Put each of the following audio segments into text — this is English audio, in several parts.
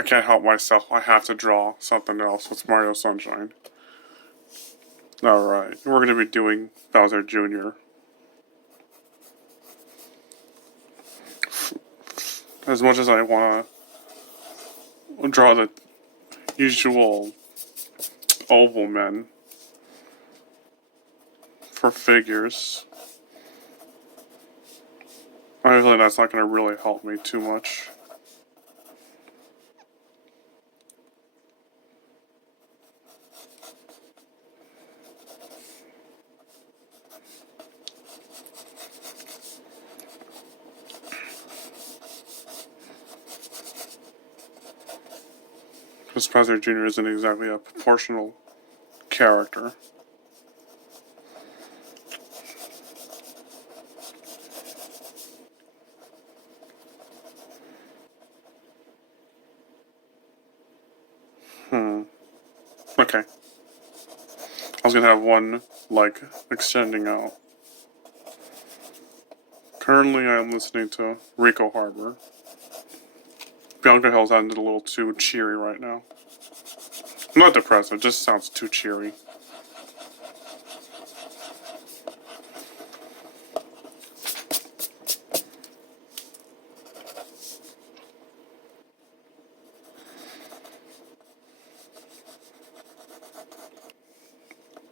I can't help myself. I have to draw something else. It's Mario Sunshine. Alright, we're going to be doing Bowser Jr. As much as I want to draw the usual oval men for figures, I feel like that's not going to really help me too much. Because Bowser Jr. isn't exactly a proportional character. Okay. I was gonna have one leg extending out. Currently, I'm listening to Rico Harbor. Bianca Hill sounded a little too cheery right now. I'm not depressed, it just sounds too cheery.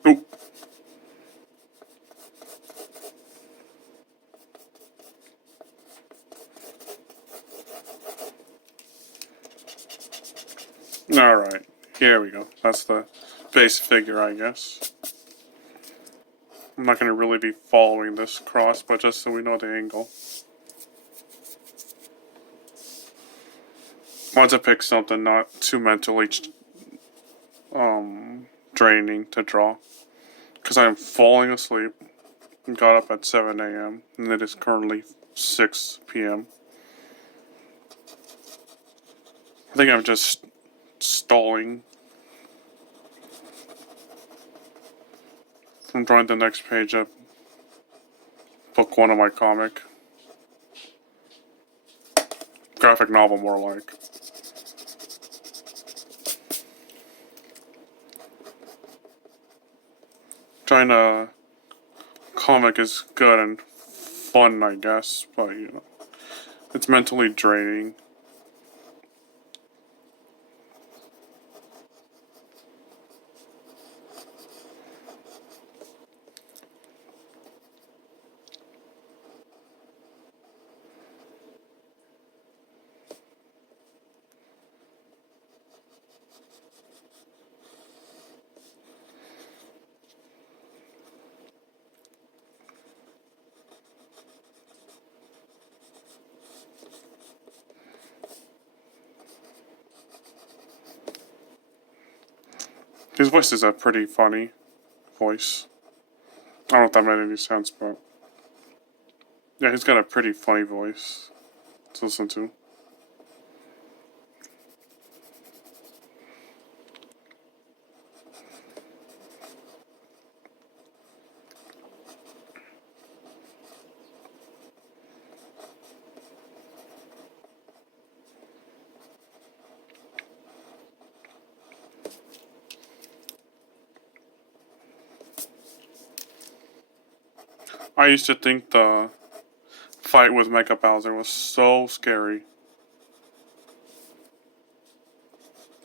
Ooh. Alright, here we go. That's the base figure, I guess. I'm not going to really be following this cross, but just so we know the angle. I want to pick something not too mentally draining to draw. Because I'm falling asleep. Got up at 7 a.m. and it is currently 6 p.m. I think I'm just stalling. I'm drawing the next page of book 1 of my comic. Graphic novel, more like. Trying to... Comic is good and fun, I guess, but, you know, it's mentally draining. His voice is a pretty funny voice. I don't know if that made any sense, but... Yeah, he's got a pretty funny voice to listen to. I used to think the fight with Mecha Bowser was so scary.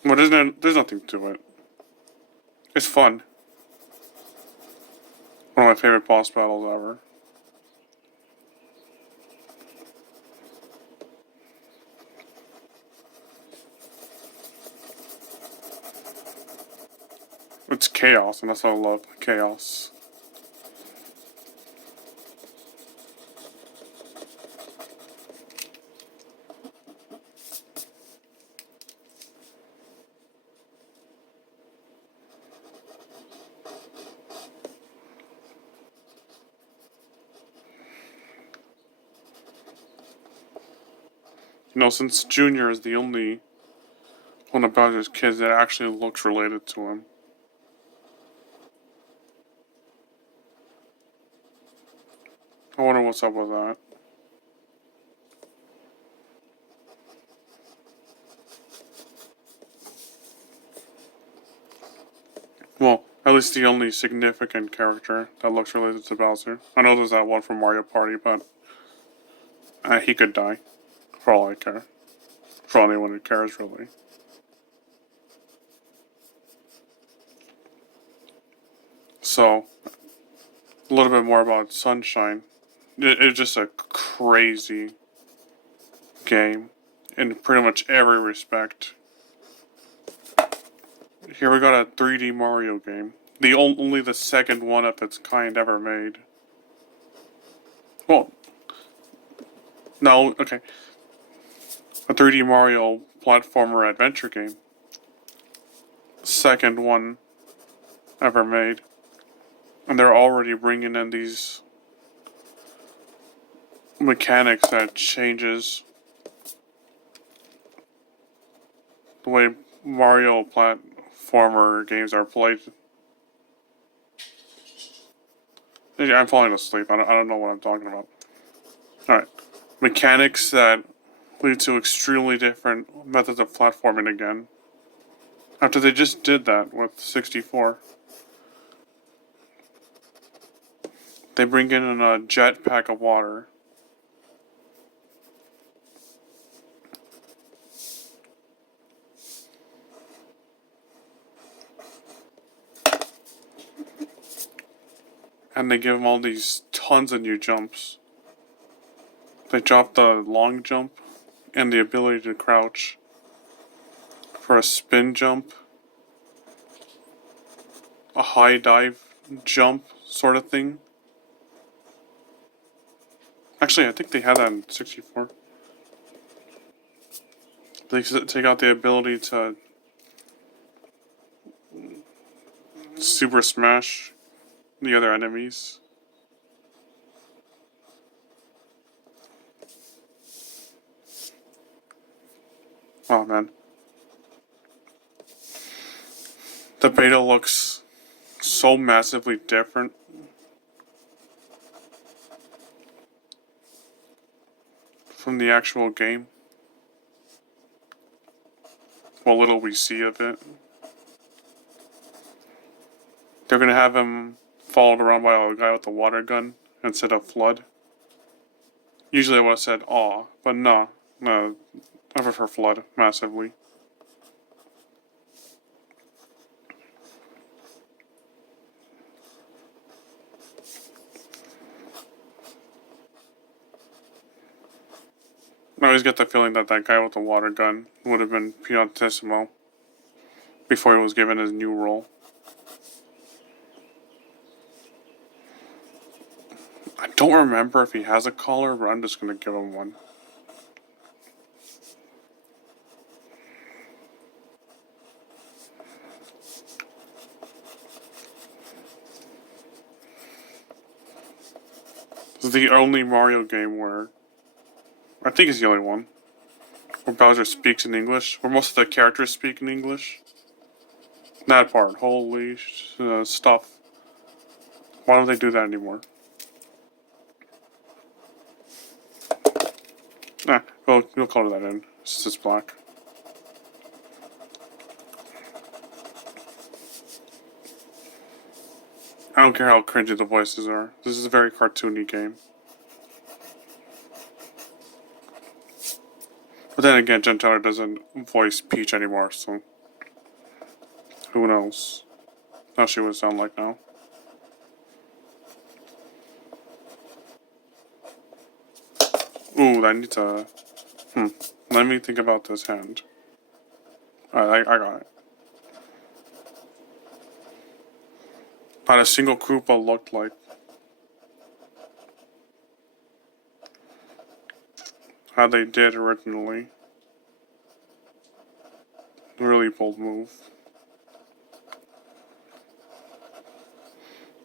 But there's nothing to it. It's fun. One of my favorite boss battles ever. It's chaos, and that's why I love chaos. You know, since Junior is the only one of Bowser's kids that actually looks related to him. I wonder what's up with that. At least the only significant character that looks related to Bowser. I know there's that one from Mario Party, but he could die. For all I care. For anyone who cares, really. So, a little bit more about Sunshine. It's just a crazy game in pretty much every respect. Here we got a 3D Mario game. Only the second one of its kind ever made. Well, no, okay. A 3D Mario platformer adventure game. Second one ever made. And they're already bringing in these mechanics that changes the way Mario platformer games are played. I'm falling asleep. I don't know what I'm talking about. Alright. Mechanics that lead to extremely different methods of platforming again. After they just did that with 64. They bring in a jetpack of water. And they give them all these tons of new jumps. They drop the long jump and the ability to crouch for a spin jump, a high dive jump sort of thing. Actually, I think they had that in 64. They take out the ability to super smash the other enemies. Oh man. The beta looks so massively different. From the actual game. What little we see of it. They're gonna have him followed around by a guy with a water gun instead of Flood. Usually I would have said aw, but no. I prefer Flood massively. I always get the feeling that that guy with the water gun would have been Piantissimo before he was given his new role. I don't remember if he has a collar, but I'm just going to give him one. This is the only Mario game where, I think it's the only one, where Bowser speaks in English, where most of the characters speak in English. That part, holy stuff. Why don't they do that anymore? Well, we'll color that in, since it's black. I don't care how cringy the voices are. This is a very cartoony game. But then again, Jen Taylor doesn't voice Peach anymore, so who knows how she would sound like now. Ooh, I need to... Let me think about this hand. Alright, I got it. Not a single Koopa looked like. How they did originally. Really bold move.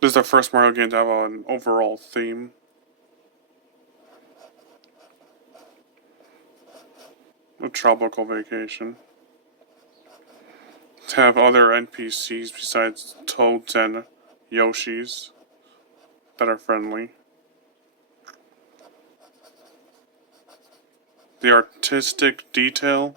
This is the first Mario game to have an overall theme. A tropical vacation. To have other NPCs besides Toads and Yoshis that are friendly. The artistic detail.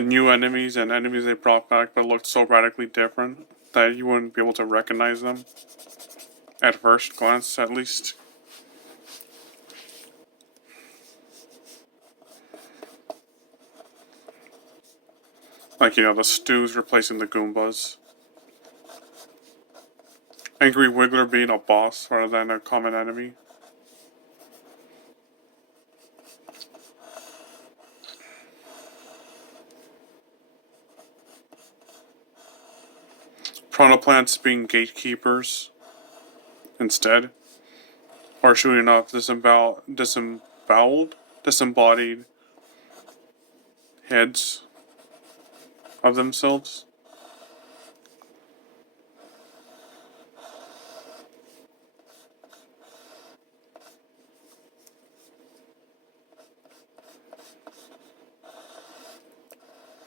the new enemies and enemies they brought back, but looked so radically different that you wouldn't be able to recognize them at first glance, at least. Like, you know, the stews replacing the Goombas. Angry Wiggler being a boss rather than a common enemy. Piranha Plants being gatekeepers instead. Or shooting off disembodied heads of themselves.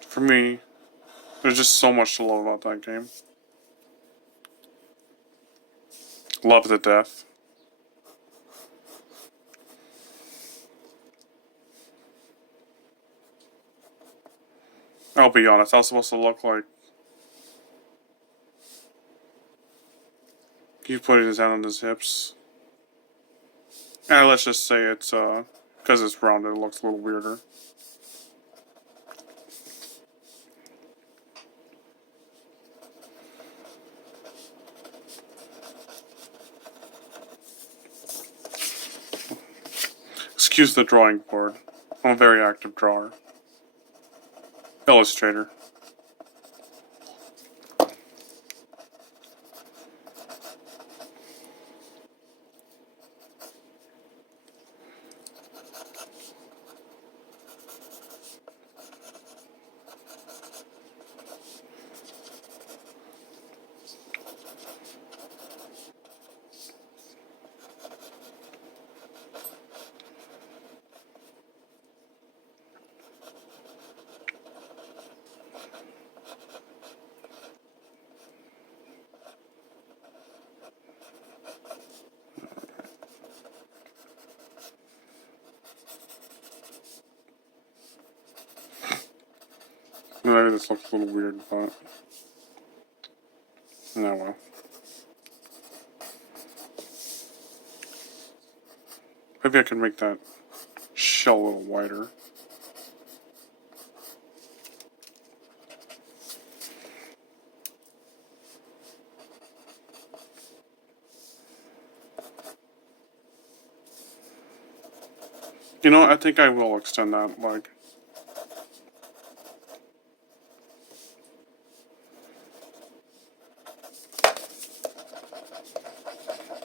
For me, there's just so much to love about that game. Love to death. I'll be honest, that was supposed to look like he's putting his hand on his hips. And let's just say it's, because it's rounded, it looks a little weirder. Excuse the drawing board. I'm a very active drawer. Illustrator. Maybe this looks a little weird, but no, well. Maybe I can make that shell a little wider. You know, I think I will extend that leg.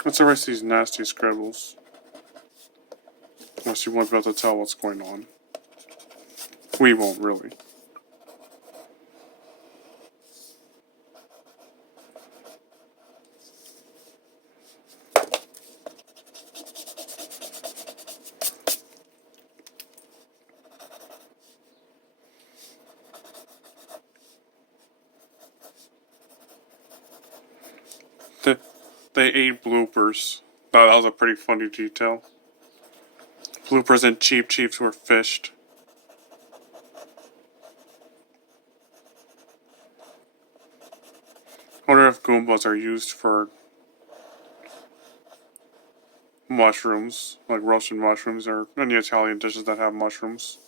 Let's erase these nasty scribbles. Unless you won't be able to tell what's going on. We won't really. They ate bloopers. That was a pretty funny detail. Bloopers and Cheep Cheeps were fished. I wonder if Goombas are used for mushrooms, like roasted mushrooms, or any Italian dishes that have mushrooms.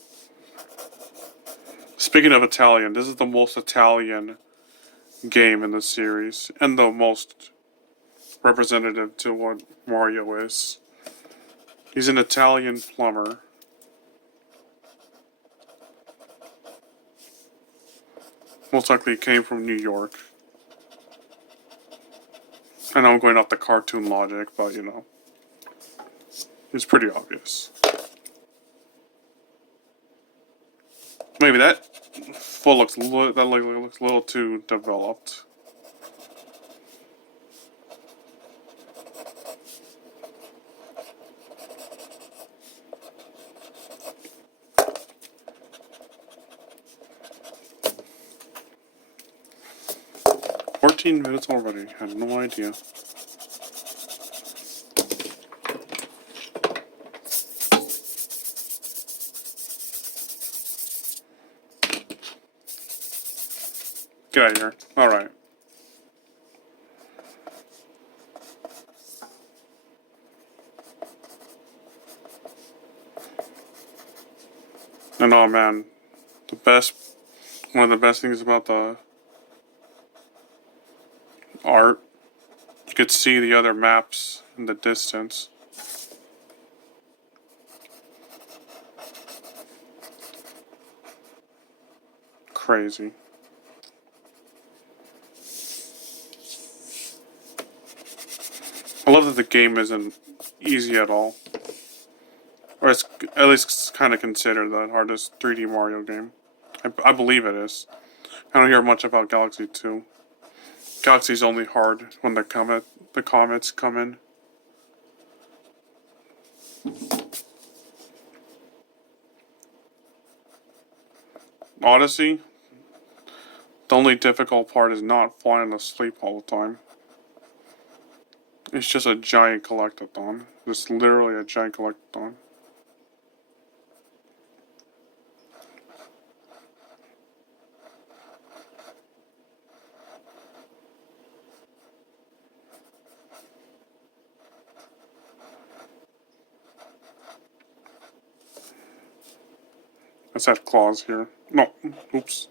Speaking of Italian, this is the most Italian game in the series, and the most representative to what Mario is. He's an Italian plumber. Most likely came from New York. I know I'm going off the cartoon logic, but you know, it's pretty obvious. Maybe that foot looks looks a little too developed. $14 already. Had no idea. Get out of here. Alright. And oh man, one of the best things about the art, you could see the other maps in the distance. Crazy. I love that the game isn't easy at all. Or it's at least kind of considered the hardest 3D Mario game. I believe it is. I don't hear much about Galaxy 2. Galaxy's only hard when the comets come in. Odyssey, the only difficult part is not falling asleep all the time. It's just a giant collectathon. It's literally a giant collectathon. Let's have claws here. No, oops.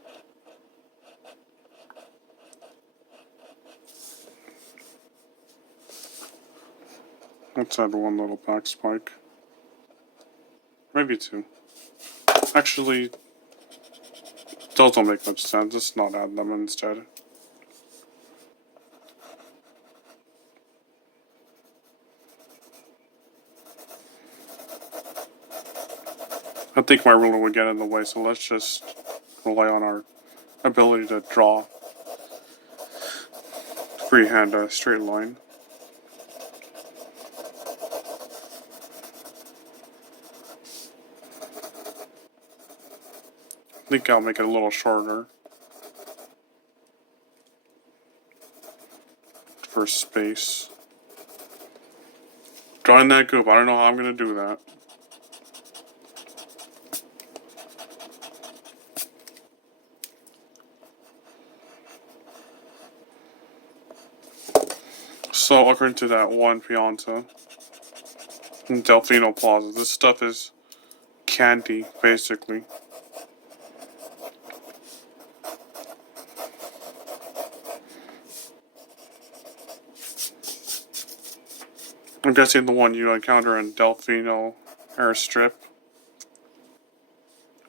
Let's add one little back spike. Maybe two. Actually, those don't make much sense. Let's not add them instead. I think my ruler would get in the way, so let's just rely on our ability to draw freehand a straight line. I think I'll make it a little shorter for space. Drawing that goop, I don't know how I'm gonna do that. So according to that one Pianta in Delfino Plaza, this stuff is candy, basically. I'm guessing the one you encounter in Delfino Airstrip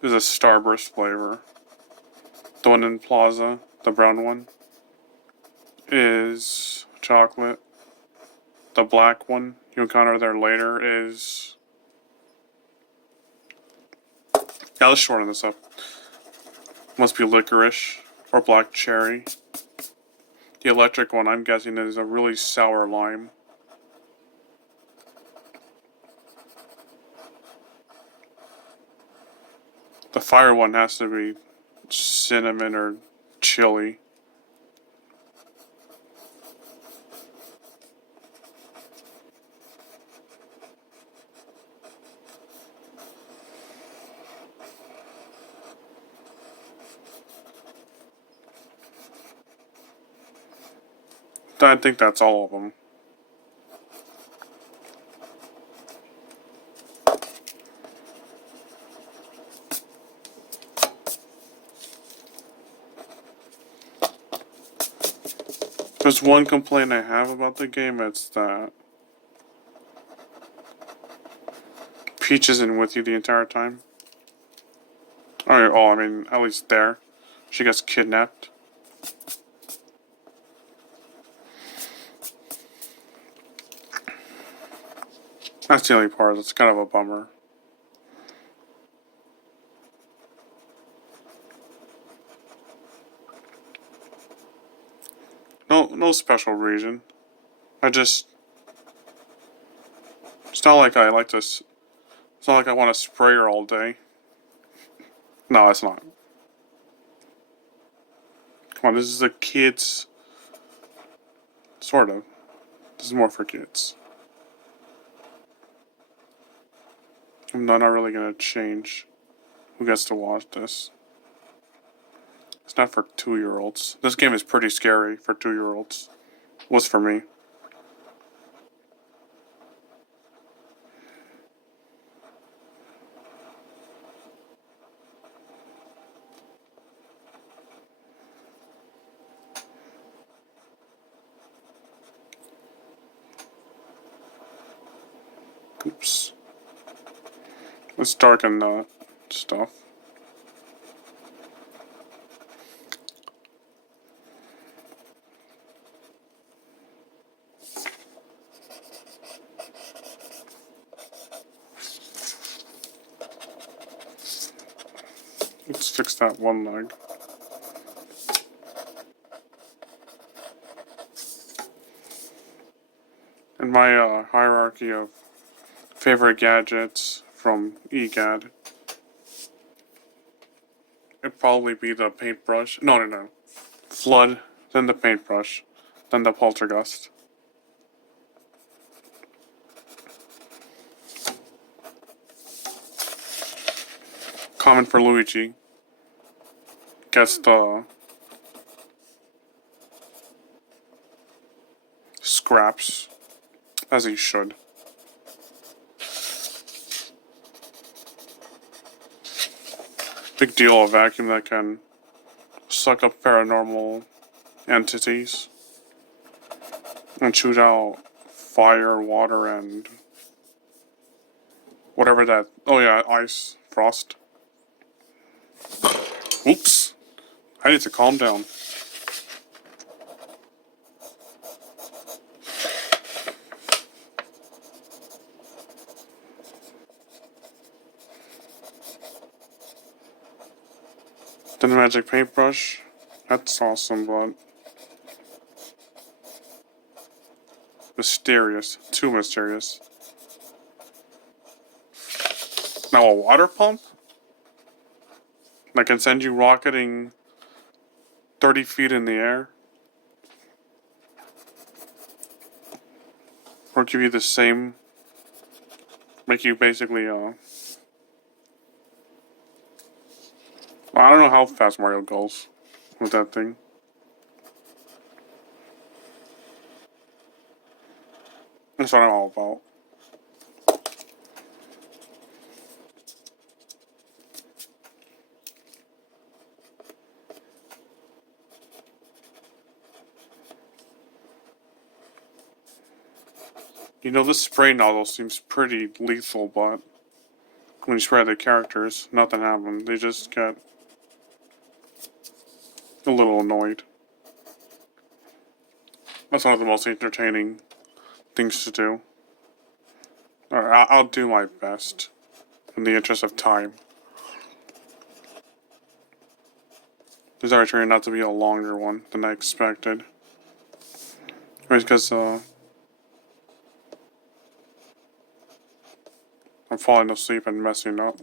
is a Starburst flavor. The one in Plaza, the brown one, is chocolate. The black one you encounter there later is... Yeah, let's shorten this up. Must be licorice or black cherry. The electric one, I'm guessing, is a really sour lime. The fire one has to be cinnamon or chili. I think that's all of them. There's one complaint I have about the game, it's that Peach isn't with you the entire time. I mean, at least there. She gets kidnapped. That's the only part that's kind of a bummer. No special reason. It's not like I like to, it's not like I want to spray her all day. No, it's not. Come on, this is a kid's, sort of. This is more for kids. I'm not really gonna change who gets to watch this. It's not for 2-year-olds. This game is pretty scary for 2-year-olds. Was for me. Oops. Let's darken that stuff. Let's fix that one leg. In my hierarchy of favorite gadgets from EGAD, it'd probably be the paintbrush. No. Flood, then the paintbrush, then the poltergust. Common for Luigi. Gets the scraps, as he should. Big deal, a vacuum that can suck up paranormal entities and shoot out fire, water, and whatever that. Oh yeah, ice, frost. Oops. I need to calm down. Then the magic paintbrush. That's awesome, but mysterious. Too mysterious. Now a water pump? That can send you rocketing 30 feet in the air? Or give you the same... Make you basically, I don't know how fast Mario goes with that thing. That's what I'm all about. You know, this spray nozzle seems pretty lethal, but when you spray the characters, nothing happens. They just get a little annoyed. That's one of the most entertaining things to do. Alright, I'll do my best in the interest of time. This already turned out to be a longer one than I expected. Because, I'm falling asleep and messing up.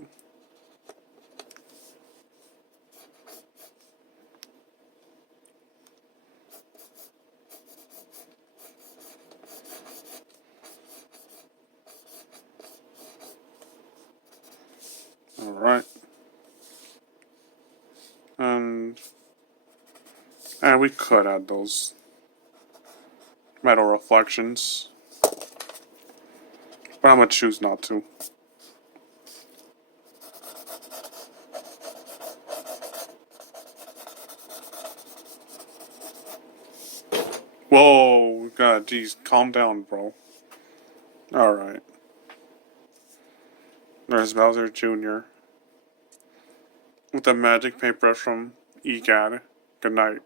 Alright. And we could add those metal reflections. But I'm gonna choose not to. Whoa, God, geez, calm down, bro. Alright. There's Bowser Jr. with the magic paintbrush from EGAD. Good night.